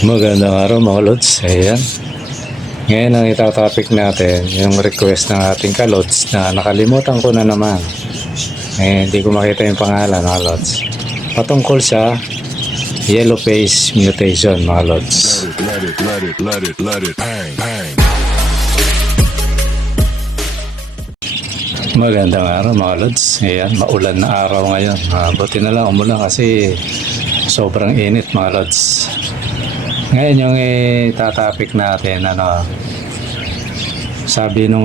Magandang araw mga lods. Ayan. Ngayon ang itatopic natin, yung request ng ating kalods na nakalimutan ko na naman. Hindi ko makita yung pangalan mga lods. Patungkol sa yellow face mutation mga lods. Let it bang, bang. Magandang araw mga lods. Ayan, maulan na araw ngayon. Buti na lang umulan kasi sobrang init mga lods. Ngayon yung itatopic natin, sabi nung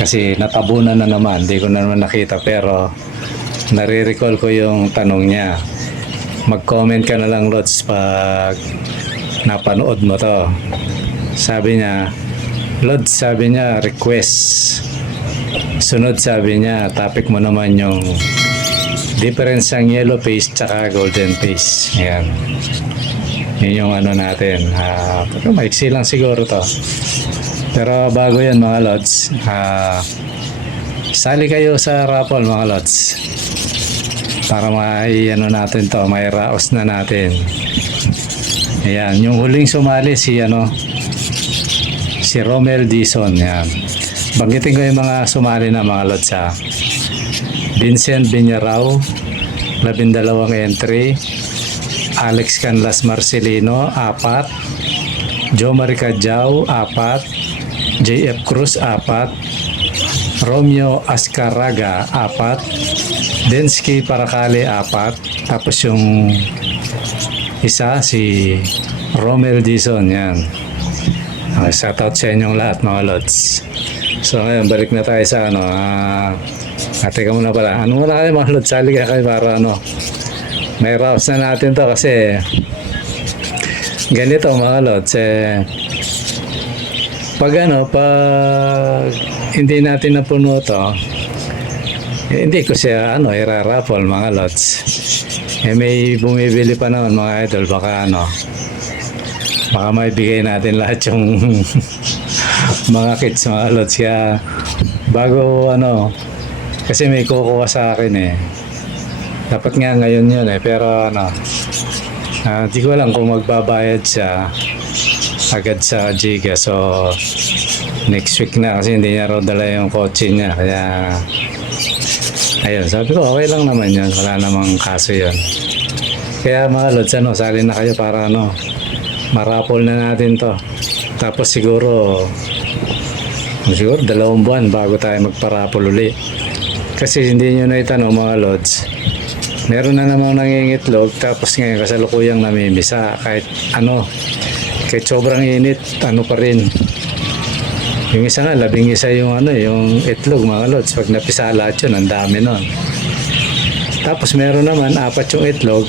kasi natabunan na naman, hindi ko na naman nakita pero nare-recall ko yung tanong niya. Mag-comment ka na lang lods pag napanood mo to. Sabi niya, lods, sabi niya request. Sunod sabi niya, topic mo naman yung difference ng yellow face tsaka golden face. Ayan. Yun yung natin. Maiksi lang siguro to. Pero bago yan mga lods, sali kayo sa raffle mga lods. Para natin to, may raos na natin. Ayan, yung huling sumali si Romel Dizon. Yan. Banggitin ko yung mga sumali na mga lods ha. Vincent Binyarao, 12 entry. Alex Canlas Marcelino, 4. Joe Marica Jau, 4. JF Cruz, 4. Romeo Ascaraga, 4. Densky Paracale, 4. Tapos yung isa, si Romel Dizon, yan. Shoutout sa inyong lahat mga lods. So ngayon, balik na tayo sa teka muna pala. Muna kayo mga lods, sali kayo para may routes na natin to kasi ganito mga lods pag hindi natin napuno to hindi ko siya ira-raffle mga lods may bumibili pa naman mga idol baka may bigay natin lahat yung mga kits mga lods kaya bago kasi may kukuha sa akin dapat nga ngayon yun pero di ko alam kung magbabayad siya agad sa Giga so next week na kasi hindi niya raw dala yung kotse niya kaya ayun sabi ko okay lang naman yun wala namang kaso yun kaya mga lods sali na kayo para marapol na natin to tapos siguro 2 buwan bago tayo magparapol uli kasi hindi nyo na itanong mga lods meron na namang nangingitlog tapos ngayon kasalukuyang namimisa kahit kahit sobrang init pa rin yung isa nga 11 yung yung itlog mga lods pag napisa lahat yun ang dami nun tapos meron naman 4 yung itlog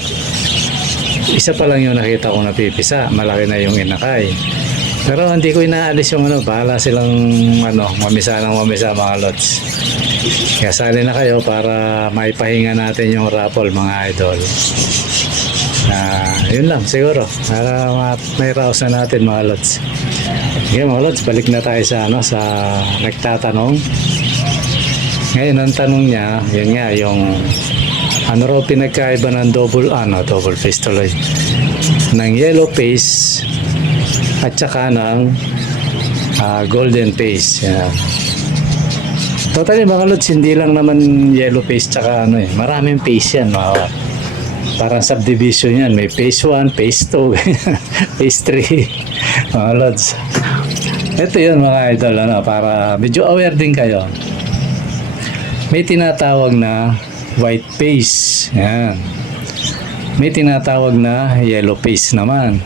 isa pa lang yung nakita ko napipisa malaki na yung inakay pero hindi ko inaalis yung bahala silang mamisa mga lods kaya sali na kayo para maipahinga natin yung raffle mga idol. Yun lang siguro. Para may raos na natin mga lods. Okay mga lods, balik na tayo sa sa nagtatanong. Ngayon ang tanong niya, yun nga yung raw pinagkaiba ng double face tuloy. Ng yellow face at saka ng golden face. Yan. Totally mga lods, hindi lang naman yellow face tsaka maraming face yan parang subdivision yan, may phase 1, phase 2 phase 3 mga lods ito yun mga idol para medyo aware din kayo may tinatawag na white face yan may tinatawag na yellow face naman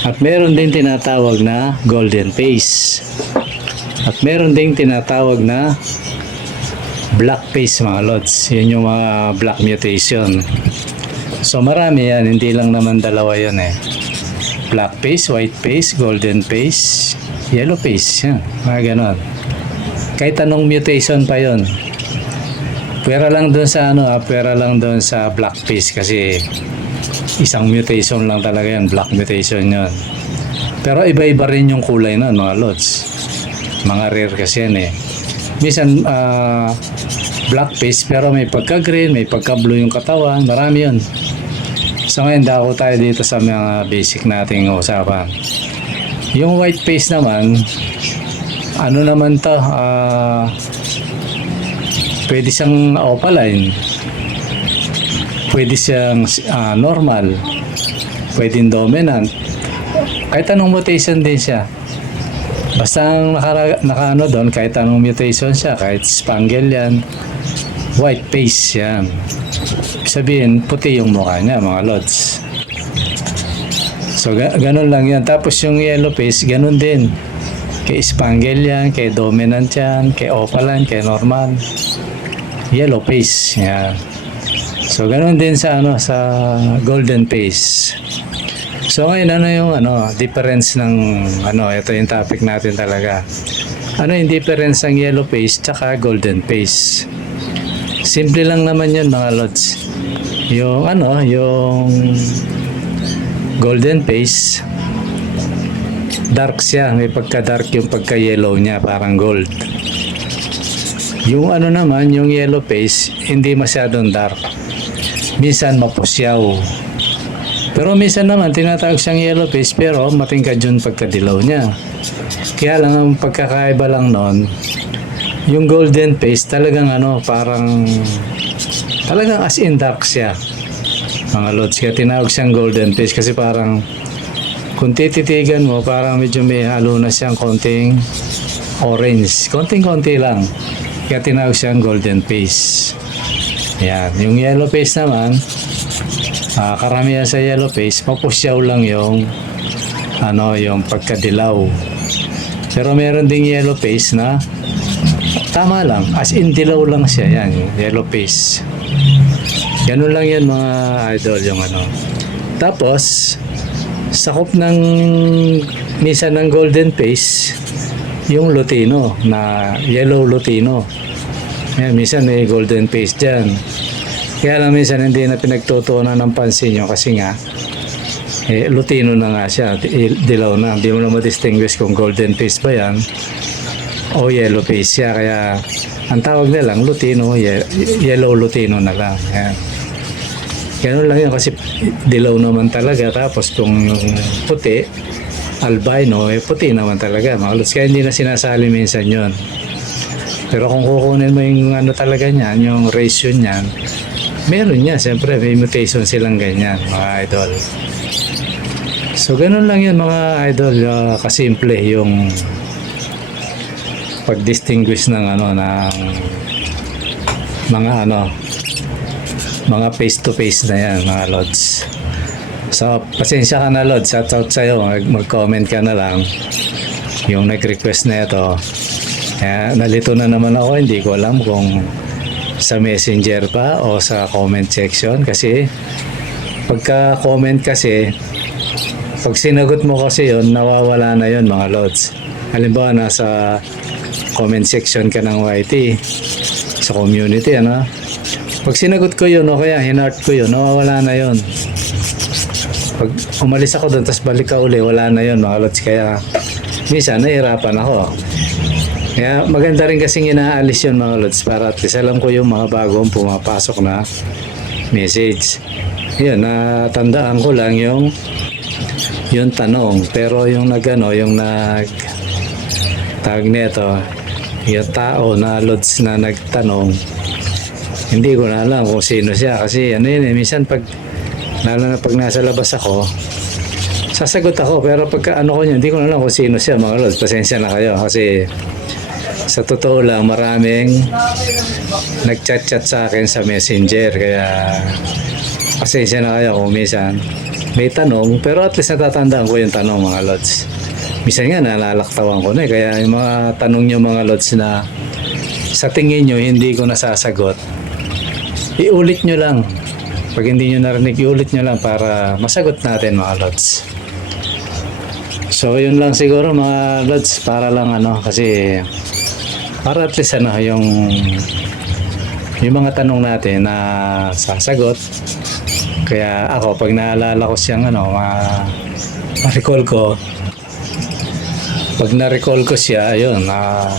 at meron din tinatawag na golden face at meron ding tinatawag na black face mga lods. Yan yung mga black mutation. So marami yan. Hindi lang naman dalawa yun Black face, white face, golden face, yellow face. Yan. Mga ganon. Kahit anong mutation pa yun. Pwera lang doon sa pwera lang doon sa black face kasi isang mutation lang talaga yan. Black mutation yun. Pero iba-iba rin yung kulay nun mga lods. Mga rare kasi yan minsan black face pero may pagka green, may pagka blue yung katawan, marami yun. So ngayon dako tayo dito sa mga basic nating usapan. Yung white face naman, ano naman to, pwede siyang opaline, pwede siyang normal, pwedeng dominant, kahit anong mutation din siya. Basta ang naka doon, kahit anong mutation siya, kahit spangle yan, white face yan. Sabihin, puti yung mukha niya, mga lods. So, ganun lang yan. Tapos yung yellow face, ganun din. Kay spangle yan, kay dominant yan, kay opaline, kay normal. Yellow face, yan. So, ganun din sa, sa golden face. So, ngayon, ano yung, difference ng, ito yung topic natin talaga. Ano yung difference ng yellow face tsaka golden face? Simple lang naman yun, mga lods. Yung yung golden face, dark siya, may pagka-dark yung pagka-yellow niya, parang gold. Yung naman, yung yellow face, hindi masyadong dark. Minsan mapusyaw. Pero minsan naman, tinatawag siyang yellow face, pero matingkad yung pagkadilaw niya. Kaya lang, ang pagkakaiba lang nun, yung golden face, talagang parang as in dark siya, mga lods. Kaya tinawag siyang golden face kasi parang kung tititigan mo, parang medyo may halo na siyang konting orange, konting-konti lang. Kaya tinawag siyang golden face. Yan. Yung yellow face naman, karamihan sa yellow face, mapusyaw lang yung yung pagkadilaw. Pero meron ding yellow face na tama lang, as in dilaw lang siya. Yan, yung yellow face. Ganun lang yan, mga idol, yung Tapos, sakop ng misa ng golden face, yung lutino, na yellow lutino. Yan, minsan may golden face dyan. Kaya lang minsan hindi na pinagtutuunan ng pansin nyo kasi nga, lutino na nga siya, dilaw na. Hindi mo na ma-distinguish kung golden face ba yan o yellow face siya. Kaya ang tawag nilang lutino, yellow lutino na lang. Yan. Ganun lang yun kasi dilaw naman talaga. Tapos kung yung puti, albino, puti naman talaga, mga lods. Kaya hindi na sinasali minsan yun. Pero kung kukunin mo yung talaga niyan, yung ratio niyan, meron niya. Siyempre may mutation silang ganyan, mga idol. So ganun lang yun, mga idol. Kasimple yung pag-distinguish ng ng mga face-to-face na yan, mga lods. So, pasensya ka na, lods. Shout out sa'yo. Mag-comment ka na lang yung nag-request na ito. Kaya nalito na naman ako. Hindi ko alam kung sa messenger pa o sa comment section. Kasi pagka-comment kasi, pag sinagot mo kasi yun, nawawala na yun, mga lods. Halimbawa, nasa comment section ka ng YT sa community, pag sinagot ko yun o kaya hinart ko yun, nawawala na yun. Pag umalis ako doon tapos balik ka uli, wala na yun, mga lods. Kaya minsan nahihirapan ako. Kaya maganda rin kasing inaalis yun, mga lods, para at least alam ko yung mga bagong pumapasok na message. Yun, natandaan ko lang yung tanong. Pero yung tawag nito, yung tao na lods na nagtanong, hindi ko na alam kung sino siya. Kasi minsan lalo na pag nasa labas ako, sasagot ako. Pero pagka ko yun, hindi ko na alam kung sino siya, mga lods. Pasensya na kayo kasi sa totoo lang, maraming nag-chat-chat sa akin sa messenger. Kaya pasensya na kayo kung minsan may tanong, pero at least natatandaan ko yung tanong, mga lods. Minsan nga nalalaktawan ko na kaya yung mga tanong nyo, mga lods, na sa tingin nyo hindi ko nasasagot, iulit nyo lang. Pag hindi nyo narinig, iulit nyo lang para masagot natin, mga lods. So yun lang siguro, mga lods, para lang kasi para at least yung mga tanong natin na sasagot. Kaya ako, pag naalala ko siyang ma-recall ko, pag na-recall ko siya, ayun,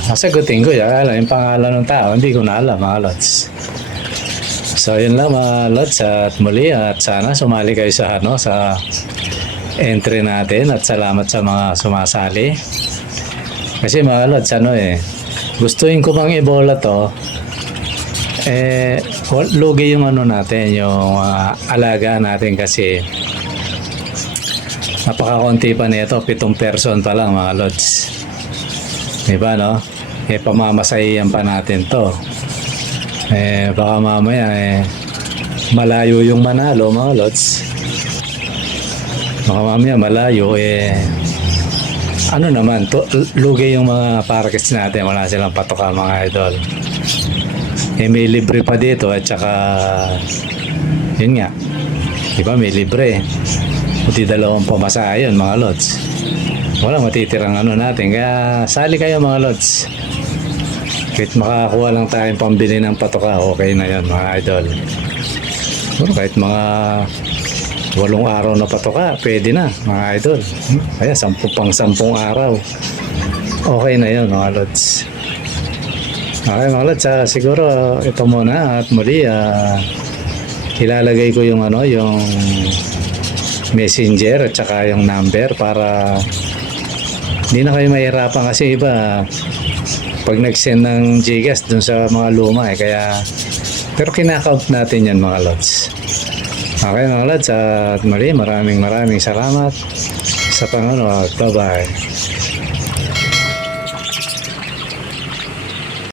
sasagutin ko yan. Yung pangalan ng tao, hindi ko na alam, mga lods. So yun lang mga lods at muli at sana sumali kayo sa sa entry natin at salamat sa mga sumasali. Kasi mga lods gustuin ko bang ibola to lugi yung natin, yung alaga natin kasi napakakunti pa nito, 7 person pa lang mga lods. Diba no? Pamamasahihan pa natin to. Baka mamaya malayo yung manalo mga lods. Baka mamaya malayo ano naman to, lugi yung mga parakits natin, wala silang patoka mga idol. May libre pa dito at saka yun nga, diba may libre, puti 2 pamasahe yun mga lods. Walang matitirang natin, kaya sali kayo mga lods. Kahit makakuha lang tayong pambili ng patoka, okay na yun mga idol. Kahit mga 8 araw na patoka, pwede na mga idol. Kaya 10 araw, okay na yun mga lods. Okay mga lods, siguro ito muna at muli ilalagay ko yung yung messenger at saka yung number para hindi na kayo mahirapan kasi iba pag nag-send ng Gcash dun sa mga luma kaya pero kinakount natin yan mga lods. Okay mga lods, at muli maraming salamat sa panonood. Bye bye.